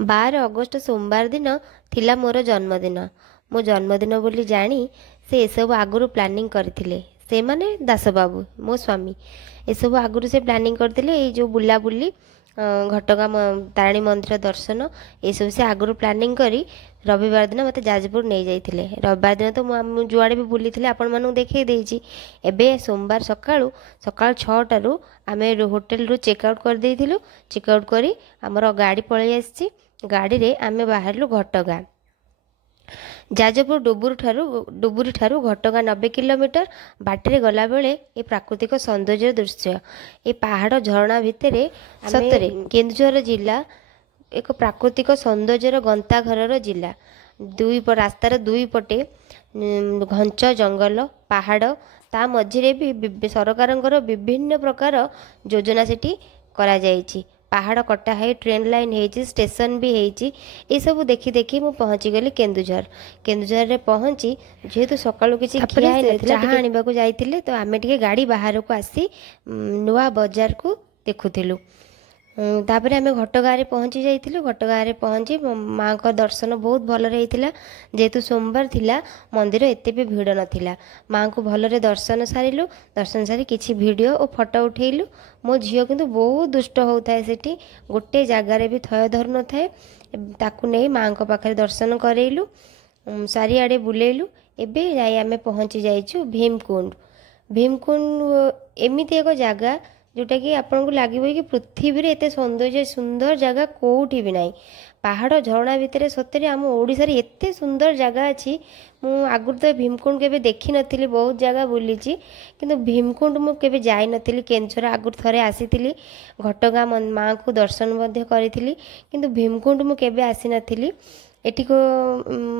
12 August सोमवार दिन थिला मोर जन्मदिन। मो जन्मदिन बोली जानी से एसबू आगुरी प्लानिंग करथिले। से माने दास बाबू मो स्वामी एसबू आगुरी से प्लानिंग करथिले। ए जो बुलाबुली घटगाँ तारिणी मंदिर दर्शन ये सब से आगुरी प्लानिंग करी रविवार दिन मते जाजपुर नहीं जाइथिले। रविवार दिन तो मु जुआड़े भी बुली थिले आपण मानु देखै देइछि। एबे सोमवार सकाळू सकाळ 6टारू आमे होटल रू चेकआउट कर देइथिलु। चेकआउट करी हमर गाड़ी पळै आछि। गाड़ी रे आमे बाहरलु घटगाँ। जाजपुर डुबुरी ठारू घटगाँ 90 किलोमीटर। बाटे गला बेले ये प्राकृतिक सौंदर्य दृश्य ये पहाड़ झरणा भितर सतरे केन्दुझर जिला एक प्राकृतिक सौंदर्यर गंताघर जिला। रास्तार दुई पटे घंच जंगल पहाड़ ता मझिरे भी सरकारंकर विभिन्न प्रकार योजना सेठी करा जायछि। पहाड़ कटा है ट्रेन लाइन है स्टेशन भी है। ये सब देखी देखी मु पहुँची गली केन्दुझर। केन्दुझर रे पहुँची जेहेतु सकाळु किछि खिया है चाहा आनिबा को जाइथिले तो आमे टिके गाड़ी बाहर को आसी नुआ बाजार को देखुथिलु। तापर आमे घटगाँ पहुँची जाइथिलु। घटगाँ पहुँची माँ का दर्शन बहुत भल रहीथिला। जेहेतु सोमवार थिला मंदिर एते भी भीड़ नथिला। माँ को भलरे दर्शन सारिलु। दर्शन सारी किछि वीडियो और फोटो उठेलु। मो झियो किंतु बहुत दुष्ट होता सेठी गोटे जगार भी थय धर न थाए। ताकू नहीं माँ को पाखरे दर्शन करेलु सारिआडे बुलेलु। एबे जाई आमे पहुँची जाइछु भीमकुंड। भीमकुंड एमिति एक जगह जोटा कि आपन को लगे कि पृथ्वी रे एते सौंदर्य सुंदर जगह कोठी भी नहीं। पहाड़ झरणा भितर सतरे आम ओडिशा रे एते सुंदर जगह अछि। मु आगुर तो भीमकुंड केबे देखी नथिली बहुत जगह बुलीची किंतु भीमकुंड मु केबे जाई नथिली। केनछर आगुर थरे आसीथिली घटगाँ माँ को दर्शन मध्ये करिथिली किंतु भीमकुंड मु केबे आसी नथिली। एठी को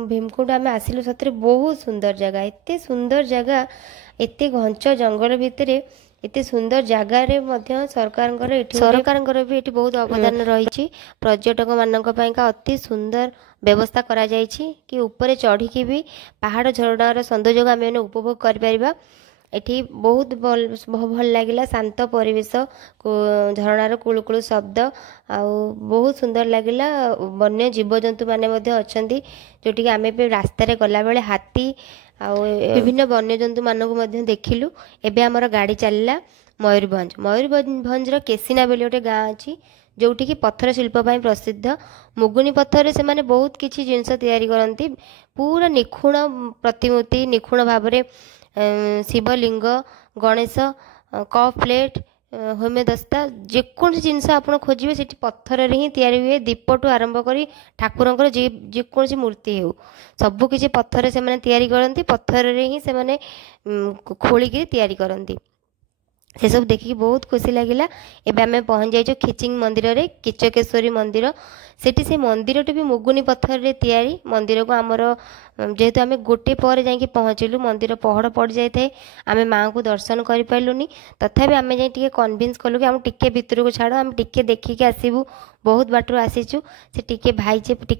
भीमकुंड आमे आसिलु सतरे बहुत सुंदर जगह एते सुंदर जगह एते घंच जंगल भितर एते सुंदर जगार सरकार भी एटी बहुत अवदान रही। पर्यटक मानक पाइका अति सुंदर व्यवस्था करा जायछि कि ऊपर चढ़ी की भी पहाड़ झरणार सौंदर्य आम उपभोग कर। एठी बहुत भल लगिला शांत परिवेश झरणार कुलुकुलु शब्द बहुत सुंदर लगिला। वन्य जीवजंतु माने मध्य अछंती जोटी कि आमे पे रास्ता रे गला बेले हाथी विभिन्न वन्यजंतु मानक मध्य देखिलु। एबे हमर गाड़ी चलला मयूरभंज। मयूरभंज केसिना बेले गोटे गाँ अच्छी जोटी कि पत्थर शिल्प प्रसिद्ध। मुगुनी पत्थर से माने बहुत किछि जिनस तैयारी करंती। पूरा निखुण प्रतिमूर्ति निखुण भाव में शिवलिंग गणेश कप प्लेट होमेदस्ता जेकोसी जिनस आप खोजे से पत्थर ही तैयारी हुए। दीपटू आरंभ करी ठाकुर जेकोसी मूर्ति हो सबकि पत्थर से माने तैयारी करती। पत्थर ही से माने खोलिकी तैयारी करती। से सब देखिए बहुत खुशी लगिला। एबे आमे पहुँच जाइछो खिचिंग मंदिर रे किचकेश्वरी मंदिर। सेठी से मंदिर भी मुगुनी पत्थर रे तैयारी। मंदिर को आमर जेहेतु आमे गोटे पर जाइके पहुँचलु मंदिर पहड़ पड़ जाए आमे माँ को दर्शन कर पाइलुनी। तथापि आमे जाई टिके कन्विन्स कलु कि आम टिके भितर को छाड़ आम टिके देखिके आसीबु। बहुत बाटरू आसीचु से टिके भाई टिके